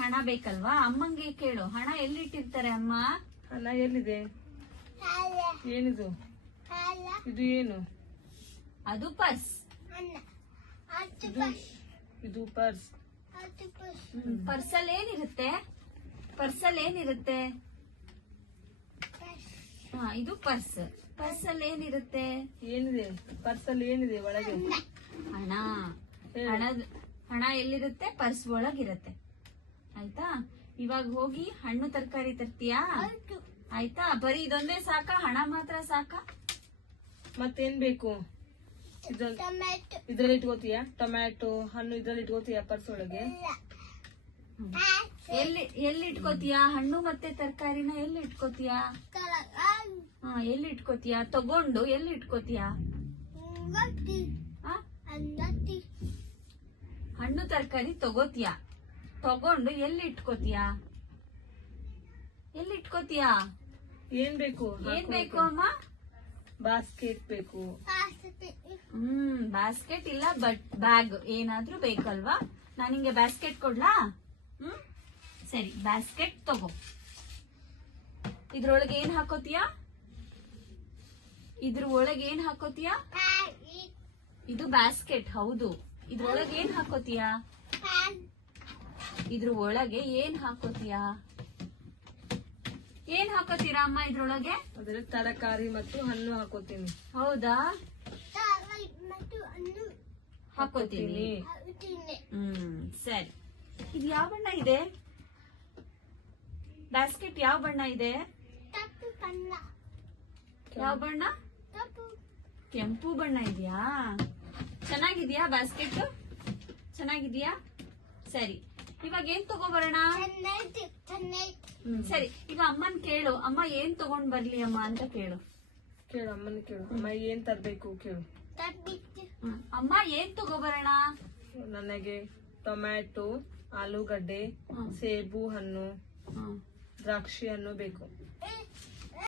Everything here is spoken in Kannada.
ಹಣ ಬೇಕಲ್ವಾ? ಅಮ್ಮಂಗೆ ಕೇಳು, ಹಣ ಎಲ್ಲಿಟ್ಟಿರ್ತಾರೆ ಅಮ್ಮ? ಹಣ ಎಲ್ಲಿದೆ? ಏನಿದು? ಇದು ಏನು? ಅದು ಪರ್ಸ್. ಇದು ಪರ್ಸ್. ಪರ್ಸಲ್ ಏನಿರುತ್ತೆ? ಇದು ಪರ್ಸ್. ಪರ್ಸಲ್ ಏನಿರುತ್ತೆ? ಏನಿದೆ ಪರ್ಸಲ್ಲಿ? ಏನಿದೆ ಒಳಗೆ? ಹಣ ಎಲ್ಲಿರುತ್ತೆ? ಪರ್ಸ್ ಒಳಗಿರುತ್ತೆ. ಆಯ್ತಾ? ಇವಾಗ ಹೋಗಿ ಹಣ್ಣು ತರಕಾರಿ ತರ್ತೀಯಾ? ಆಯ್ತಾ? ಬರೀ ಇದೊಂದೇ ಸಾಕ? ಹಣ ಮಾತ್ರ ಸಾಕ? ಮತ್ತೇನ್ ಬೇಕು? ಇದ್ರಲ್ಲಿ ಇಟ್ಕೋತೀಯ? ಟೊಮ್ಯಾಟೊ ಹಣ್ಣು ಇದ್ರಲ್ಲಿ ಇಟ್ಕೋತೀಯ ಪರ್ಸ್ ಒಳಗೆ? ಎಲ್ಲಿ ಇಟ್ಕೋತೀಯಾ? ಹಣ್ಣು ಮತ್ತೆ ತರಕಾರಿನ ಎಲ್ಲಿ ಇಟ್ಕೋತೀಯಾ? ಎಲ್ಲಿ ಇಟ್ಕೋತೀಯಾ? ತಗೊಂಡು ಎಲ್ಲಿ ಇಟ್ಕೋತೀಯಾ? ಹಣ್ಣು ತರಕಾರಿ ತಗೋತೀಯಾ? ತಗೊಂಡು ಎಲ್ಲಿ ಇಟ್ಕೋತೀಯಾ? ಏನ್ ಬೇಕು? ಅಮ್ಮ? ಬಾಸ್ಕೆಟ್ ಬೇಕು. ಬಾಸ್ಕೆಟ್ ಇಲ್ಲ, ಬಟ್ ಬ್ಯಾಗ್ ಏನಾದ್ರೂ ಬೇಕಲ್ವಾ? ನಾನು ನಿಂಗೆ ಬಾಸ್ಕೆಟ್ ಕೊಡ್ಲಾ? ಸರಿ, ಬಾಸ್ಕೆಟ್ ತಗೋ. ಇದ್ರೊಳಗೆ ಏನ್ ಹಾಕೋತೀಯಾ? ಇದು ಬಾಸ್ಕೆಟ್ ಹೌದು. ಇದ್ರೊಳಗೆ ಏನ್ ಹಾಕೋತೀಯಾ? ಏನ್ ಹಾಕೋತೀರಾ ಅಮ್ಮ ಇದ್ರೊಳಗೆ? ಅದ್ರಲ್ಲಿ ತರಕಾರಿ ಮತ್ತು ಹಣ್ಣು ಹಾಕೋತೀನಿ. ಹೌದಾ? ಹಾಕೋತೀನಿ. ಸರಿ. ಇದು ಯಾವ ಬಣ್ಣ ಇದೆ? ಬಾಸ್ಕೆಟ್ ಯಾವ ಬಣ್ಣ ಇದೆ? ಯಾವ ಬಣ್ಣ? ಕೆಂಪು ಬಣ್ಣ ಇದೆಯಾ? ಚೆನ್ನಾಗಿದ್ಯಾ ಬಾಸ್ಕೆಟ್? ಚೆನ್ನಾಗಿದ್ಯಾ? ಸರಿ, ಇವಾಗ ಏನ್ ತಗೋಬರೋಣ? ಸರಿ, ಈಗ ಅಮ್ಮನ್ ಕೇಳು. ಅಮ್ಮ ಏನ್ ತಗೊಂಡ್ ಬರ್ಲಿ ಅಮ್ಮ ಅಂತ ಕೇಳು. ಅಮ್ಮನ ಕೇಳು. ಅಮ್ಮ ಏನ್ ತರ್ಬೇಕು ಕೇಳು. ಅಮ್ಮ ಏನ್ ತಗೋಬರೋಣ? ನನಗೆ ಟೊಮ್ಯಾಟೊ, ಆಲೂಗಡ್ಡೆ, ಸೇಬು ಹಣ್ಣು, ದ್ರಾಕ್ಷಿ ಹಣ್ಣು ಬೇಕು.